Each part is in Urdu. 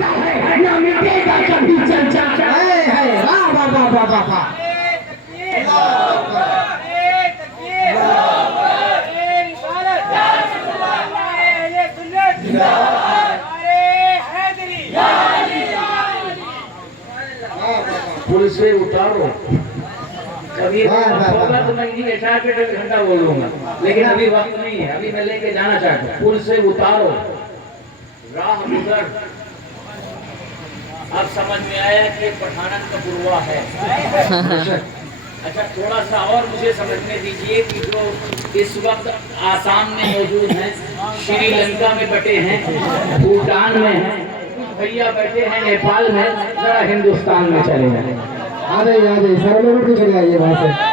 نہ مٹے گا کبھی چرچا واہ واہ واہ واہ واہ واہ پل سے اتارو کبھی ہوگا تو میں انہیں اٹھا کے 1.5 گھنٹہ بولوں گا لیکن ابھی وقت نہیں ہے ابھی میں لے کے جانا چاہتا ہوں پل سے اتارو راہ گزر اب سمجھ میں آیا کہ پٹھانن کا گروا ہے اچھا تھوڑا سا اور مجھے سمجھنے دیجئے کہ جو اس وقت آسام میں موجود ہیں شری لنکا میں بٹے ہیں بھوٹان میں ہیں بھیا بیٹھے ہیں نیپال میں ذرا ہندوستان میں چلے جائیں آ جائیے سارے لوگ بھی چلے آئیے وہاں سے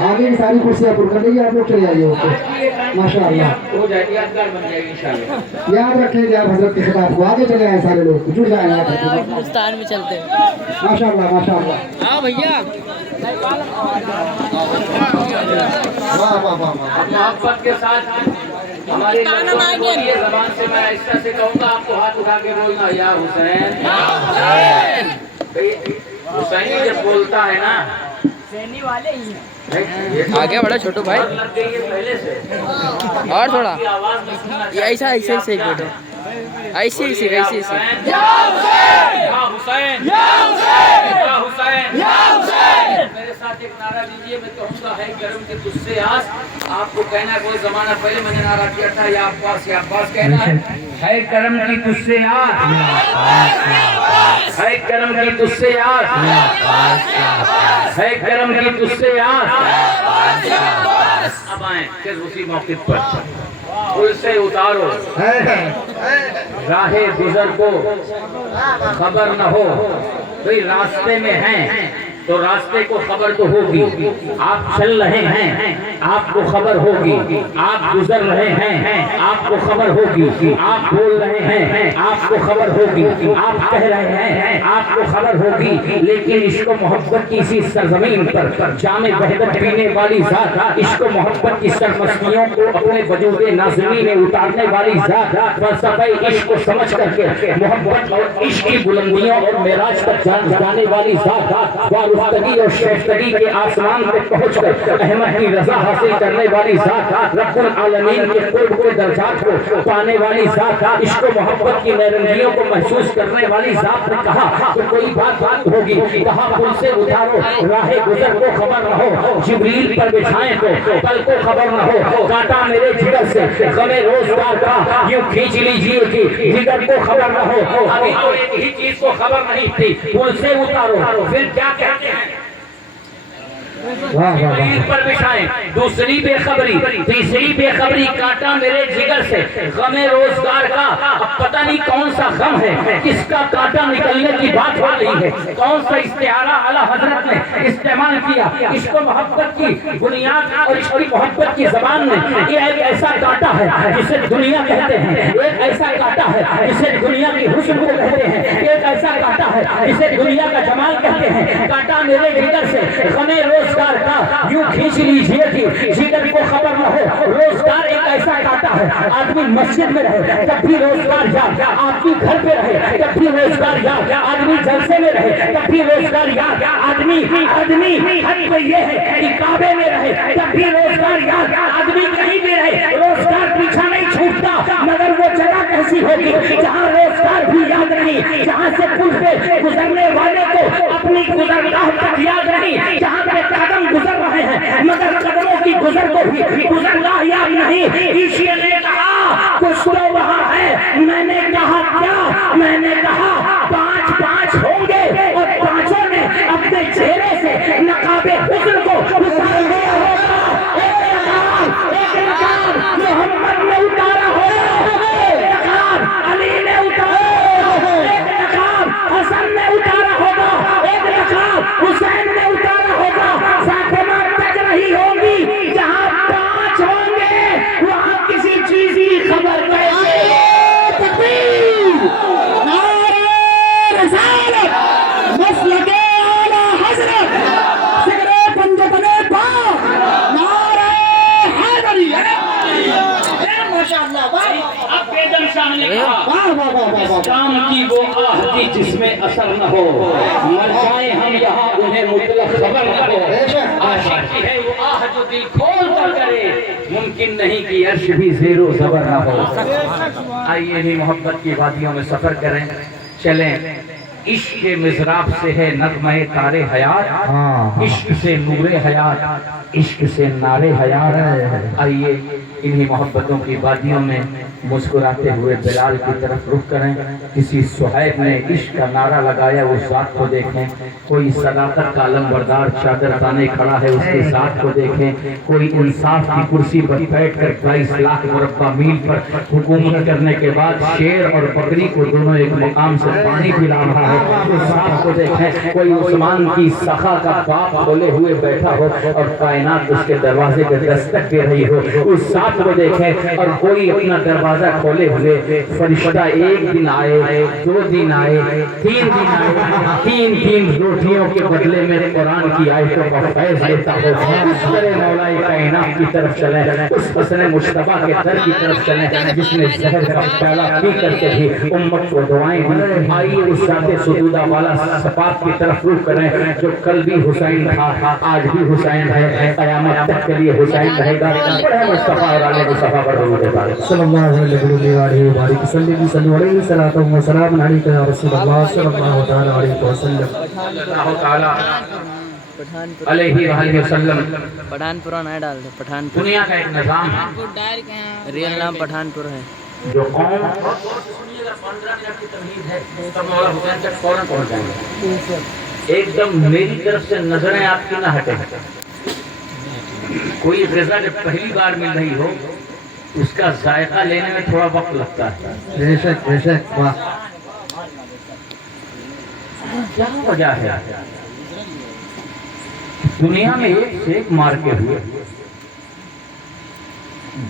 آگے کی ساری کرسیاں پر کر لیجیے آپ لوگ چلے آئیے ماشاء اللہ ہو جائے گی یادگار بن جائے گی انشاءاللہ یاد رکھیں کہ آپ حضرت کے خطاب کو آگے چلے آئے سارے لوگ جڑ جائیں آپ ہندوستان میں چلتے ہیں ماشاء اللہ ماشاء اللہ ہاں بھیا واہ واہ واہ واہ محبت کے ساتھ ہماری زبان سے میں اس طرح سے کہوں گا آپ کو ہاتھ اٹھا کے بولنا یا حسین حسین جب بولتا ہے نا آگے بڑھا چھوٹو بھائی پہلے سے اور تھوڑا آواز یہ ایسا ایسے ایسے ایک بیٹھو ایسے ایسے ایسے ایسے میرے ساتھ ایک نعرہ دیجئے میں کہوں گا ہے کرم کے تجھ سے آس آپ کو کہنا کوئی زمانہ پہلے میں نے نعرہ کیا تھا یا عباس کہنا ہے کرم کی تجھ سے آس ہے کرم کی تجھ سے آس ہے کرم کی تجھ سے آس اب آئیں پھر اسی موقع پر پل سے اتارو راہ گزر کو خبر نہ ہو بھئی راستے میں ہیں تو راستے کو خبر تو ہوگی آپ چل رہے ہیں آپ کو خبر ہوگی آپ گزر رہے ہیں آپ کو خبر ہوگی آپ بول رہے ہیں آپ کو خبر ہوگی آپ کہہ رہے ہیں آپ کو خبر ہوگی لیکن عشق و محبت کی اسی سرزمین پر جام وحدت پینے والی ذات عشق و محبت کی سرمستیوں کو اپنے وجود نازمی میں اتارنے والی ذات فلسفہ عشق کو سمجھ کر کے محبت اور عشق کی بلندیوں اور معراج تک جانے والی ذات رفتگی اور شیفتگی کے آسمان پہ پہنچ کر احمد کی رضا حاصل کرنے والی ذات رب العالمین کے قرب کے درجات کو پانے والی ذات عشق و محبت کی نیرنگیوں کو محسوس کرنے والی ذات نے کہا کہ کوئی بات ہوگی کہا پل سے اتارو راہ گزر کو خبر نہ ہو جبریل پر بچھائیں تو پل کو خبر نہ ہو کانٹا میرے جگر سے غم روزگار کا یوں کھینچ لیجیے کہ جگر کو خبر نہ ہو ابھی تو ایک ہی چیز کو خبر نہیں تھی پل سے اتارو پھر کیا کہتے ہیں جبریل پر بچھائیں دوسری بے خبری تیسری بے خبری کانٹا میرے جگر سے غم روزگار کا اب پتہ نہیں کون سا غم ہے کس کا کانٹا نکلنے کی بات ہو رہی ہے کون سا استعارہ اعلیٰ حضرت نے استعمال کیا عشق و محبت کی بنیاد اور عشق و محبت کی زبان میں یہ ایک ایسا کانٹا ہے جسے دنیا کہتے ہیں ایک ایسا کانٹا ہے جسے دنیا کی حسن کو کہتے ہیں ایک ایسا کانٹا ہے جسے دنیا کا جمال کہتے ہیں کانٹا میرے جگر سے غم روزگار کا یوں کھینچ لیجیے کہ جگر کو خبر نہ ہو روزگار ایک ایسا کانٹا ہے آدمی مسجد میں رہے تب بھی روزگار یاد آدمی گھر پہ رہے تب بھی روزگار یاد آدمی جلسے میں رہے تب بھی روزگار یاد آدمی حد پہ یہ ہے کہ کعبے میں رہے تب بھی روزگار یاد آدمی کہیں بھی رہے روزگار پیچھا نہیں چھوٹتا مگر وہ جگہ کیسی ہوگی جہاں روزگار بھی یاد نہیں جہاں سے پل پہ گزرنے والے کو اپنی گزرگاہ تک یاد نہیں جہاں پہ قدم گزر رہے ہیں مگر قدموں کی گزر کو بھی گزرگاہ یاد نہیں عیسیٰ نے کہا کچھ تو وہاں ہے میں نے کہا کیا میں نے کہا 5 ہوں گے اور 5 نے اپنے چہرے سے نقاب حسن کو اتار لیا ہوگا ایک نقاب محمد نے اتارا ہوگا ایک نقاب علی نے اتارا ہوگا ایک نقاب حسن نے اتارا ہوگا ایک نقاب حسین نے اتارا ہوگا فاطمہ تک رہی ہوگی جہاں 5 ہوں گے وہاں کسی چیز کی خبر نہیں تکبیر کی جس میں اثر نہ ہو، مر جائیں ہم یہاں انہیں مطلق خبر نہ ہو، عاشق کی ہے وہ آہ جو دل کھول کر کرے، ممکن نہیں کہ عرش بھی زیر و زبر نہ ہو۔ آئیے بھی محبت کی وادیوں میں سفر کریں، چلیں۔ عشق کے مضراب سے ہے نغمہ تار حیات، عشق سے نور حیات، عشق سے نار حیات۔ آئیے انہی محبتوں کی وادیوں میں مسکراتے ہوئے بلال کی طرف رخ کریں۔ کسی صہیب نے عشق کا نعرہ لگایا، اس ذات کو دیکھیں۔ کوئی صداقت کا علم بردار چادر تانے کھڑا ہے، اس کے ذات کو دیکھیں۔ کوئی انصاف کی کرسی پر بیٹھ کر 22 لاکھ مربع میل پر حکومت کرنے کے بعد شیر اور بکری کو دونوں ایک مقام سے پانی پلا رہا ہے، اس ذات کو دیکھیں۔ کوئی عثمان کی سخا کا باپ کھولے ہوئے بیٹھا ہو اور کائنات اس کے دروازے پہ دستک دے رہی ہو، اس ذات کو دیکھیں۔ اور کوئی اپنا دروازہ کھولے ہوئے فرشتہ ایک دن آئے، 2 دن آئے، 3 دن آئے، 3 روٹیوں کے بدلے میں قرآن کی آیتوں کا فیض لیتا ہو، اس طرح مولا کائنات کی طرف چلیں، اس حسن مجتبیٰ کے در کی طرف چلیں جس نے زہر کا پیالہ پی کر کے بھی امت کو دعائیں دی۔ آئیے اس ذات سجودہ والا صفات کی طرف رخ کریں جو کل بھی حسین تھا، آج بھی حسین ہے، قیامت تک کے لیے حسین رہے گا۔ بڑے مصطفیٰ اور علیہ مصطفیٰ پر درود پاک صلی اللہ علیہ وسلم صلی اللہ علیہ وسلم و سلام علیک یا رسول اللہ صلی اللہ تعالی علیہ وسلم علیہ وآلہ وسلم۔ پٹھان پورا نہ ڈال دے، پٹھان پور دنیا کا ایک نظام ہے، ریئل نام پٹھان پور ہے۔ جو قوم 15 منٹ کی تمہید ہے تب مولا حسین تک فوراً پہنچ جائیں گے۔ ایک دم میری طرف سے نظریں آپ کی نہ ہٹیں۔ کوئی غذا جب پہلی بار مل رہی ہو اس کا ذائقہ لینے میں تھوڑا وقت لگتا ہے۔ بے شک بے شک، واہ کیا وجہ ہے؟ دنیا میں ایک سے ایک مارکے ہوئے،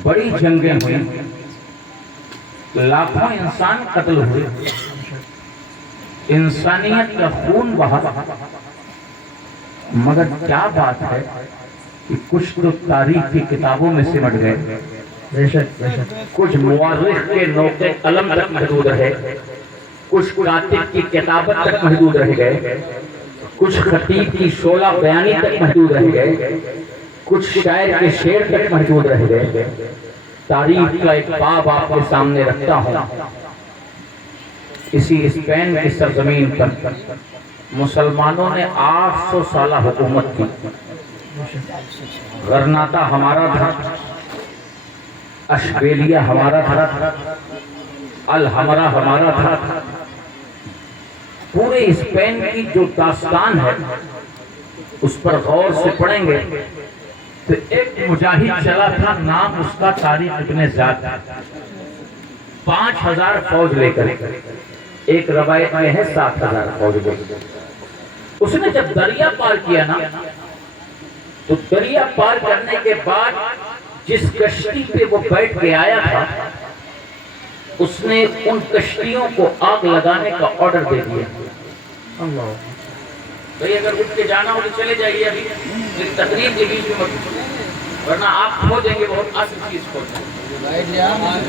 بڑی جنگیں ہوئی، لاکھوں انسان قتل ہوئے، انسانیت کا خون بہا، مگر کیا بات ہے کہ کچھ تو تاریخ کی کتابوں میں سمٹ گئے، بے شک بے شک، کچھ مورخ کے نوقے قلم تک محدود رہے، کچھ کاتب کی کتابت تک محدود رہ گئے، کچھ خطیب کی شعلہ بیانی تک محدود رہ گئے، کچھ شاعر کے شعر تک محدود رہ گئے۔ تاریخ کا ایک باب آپ کے سامنے رکھتا ہوں۔ اسی اسپین کی سرزمین پر مسلمانوں نے 800 سالہ حکومت کی۔ غرناطہ ہمارا تھا، اشبیلیہ ہمارا تھا، الحمرہ ہمارا تھا۔ پورے اسپین کی جو داستان ہے اس پر غور سے پڑھیں گے تو ایک مجاہد چلا تھا، نام اس کا طارق ابن زیاد، 5000 فوج لے کر، ایک روایت میں ہے 7000 فوج لے کر۔ اس نے جب دریا پار کیا نا تو دریا پار کرنے کے بعد جس کشتی پہ وہ بیٹھ کے آیا تھا اس نے ان کشتیوں کو آگ لگانے کا آرڈر دے دیا۔ بھئی اگر اٹھ کے جانا ہو تو چلے جائیے، ابھی ایک تقریب کے بیچ میں مت، ورنہ آپ کھو دیں گے بہت آسان چیز کو۔ 15 منٹ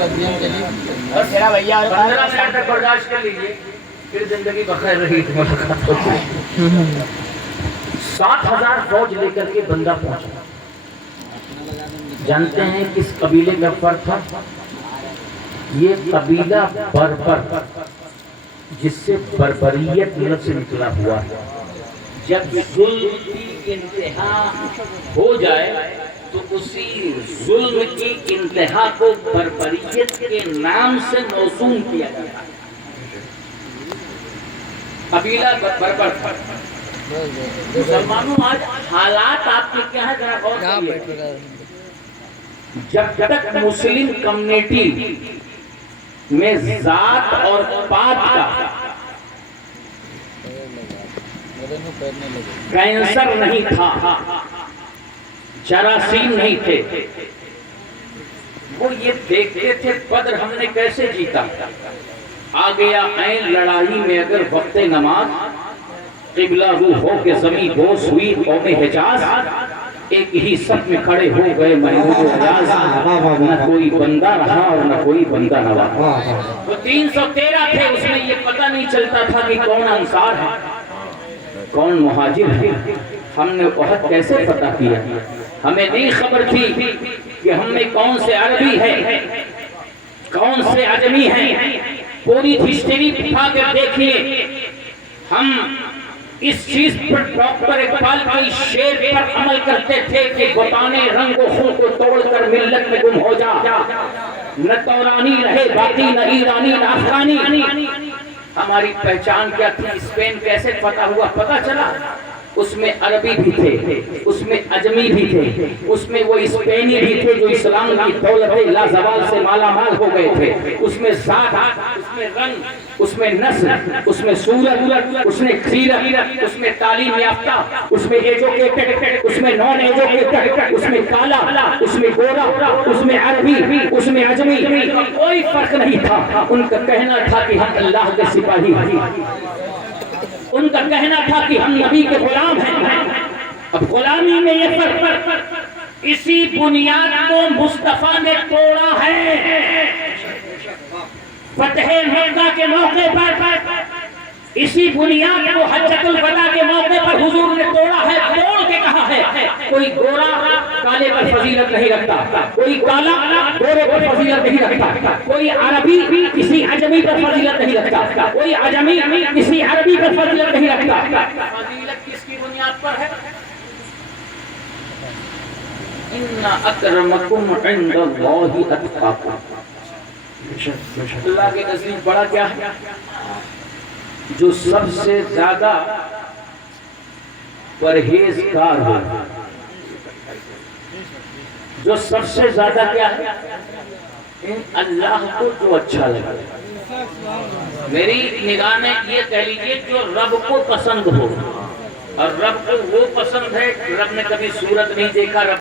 تک برداشت کر لیجیے، پھر زندگی بخیر رہی تو ملاقات ہوتی۔ 7000 فوج لے کر کے بندہ پہنچا۔ جانتے ہیں کس قبیلے کا فرد تھا؟ یہ قبیلہ بربر، جس سے بربریت لفظ نکلا ہوا ہے۔ جب ظلم کی انتہا ہو جائے تو اسی ظلم کی انتہا کو بربریت کے نام سے موسوم کیا جاتا ہے۔ قبیلہ بربر تھا۔ مسلمانوں آج حالات آپ کے کیا ہے ذرا غور کیجیے۔ جب تک مسلم کمیونٹی میں ذات اور پات کا کینسر نہیں تھا، جراثیم نہیں تھے، وہ یہ دیکھتے تھے بدر ہم نے کیسے جیتا۔ آ گیا عین لڑائی میں اگر وقت نماز، قبلہ روح ہو کے زمین بوس ہوئی قوم حجاز، ایک ہی سب میں کھڑے ہو گئے محمود اعجاز، نہ کوئی بندہ رہا اور نہ کوئی بندہ نہ رہا۔ وہ 313 تھے، اس میں یہ پتہ نہیں چلتا تھا کہ کون انصار ہے کون مہاجر ہے۔ ہم نے احد کیسے پتہ کیا؟ ہمیں نہیں خبر تھی کہ ہم میں کون سے عربی ہے کون سے عجمی ہیں۔ پوری ہسٹری اٹھا کر دیکھیے، ہم اس چیز پر ڈاکٹر اقبال کے شعر پر عمل کرتے تھے کہ بتانے رنگ و خوں کو توڑ کر ملت میں گم ہو جا، نہ تورانی رہے باقی نہ ایرانی نہ افغانی۔ ہماری پہچان کیا تھی؟ اسپین کیسے فتح ہوا؟ پتہ چلا اس میں عربی بھی تھے، اس میں عجمی بھی تھے، اس میں وہ اسپینی بھی تھے جو اسلام کی دولت لازوال سے مالا مال ہو گئے تھے۔ اس میں ذات، اس میں رنگ، اس میں نسل، اس میں صورت، اس میں سیرت، اس میں تعلیم یافتہ، اس میں ایجوکیٹڈ، اس میں نان ایجوکیٹڈ، اس میں کالا، اس میں گورا، اس میں عربی، اس میں عجمی، کوئی فرق نہیں تھا۔ ان کا کہنا تھا کہ ہم اللہ کے سپاہی ہیں، ان کا کہنا تھا کہ ہم نبی کے غلام ہیں۔ اب غلامی میں یہ فرق، اسی بنیاد کو مصطفیٰ نے توڑا ہے۔ فتح مکہ کے موقع پر اسی بنیاد کو حجۃ الوداع کے موقع پر حضور نے توڑا ہے، توڑ کے کہا ہے کوئی گورا کالے پر فضیلت نہیں رکھتا، کوئی کالا گورے پر فضیلت نہیں رکھتا، کوئی عربی کسی عجمی پر فضیلت نہیں رکھتا، کوئی عجمی کسی عربی پر فضیلت نہیں رکھتا۔ فضیلت کس کی بنیاد پر ہے؟ ان اکرمکم عند اللہ اتقاکم۔ اللہ کے نزدیک بڑا کیا ہے؟ جو سب سے زیادہ پرہیزگار ہو، جو سب سے زیادہ کیا ہے؟ اللہ کو جو اچھا لگے۔ میری نگاہ میں یہ کہہ لیجئے جو رب کو پسند ہو، اور رب کو وہ پسند ہے، رب نے کبھی صورت نہیں دیکھا، رب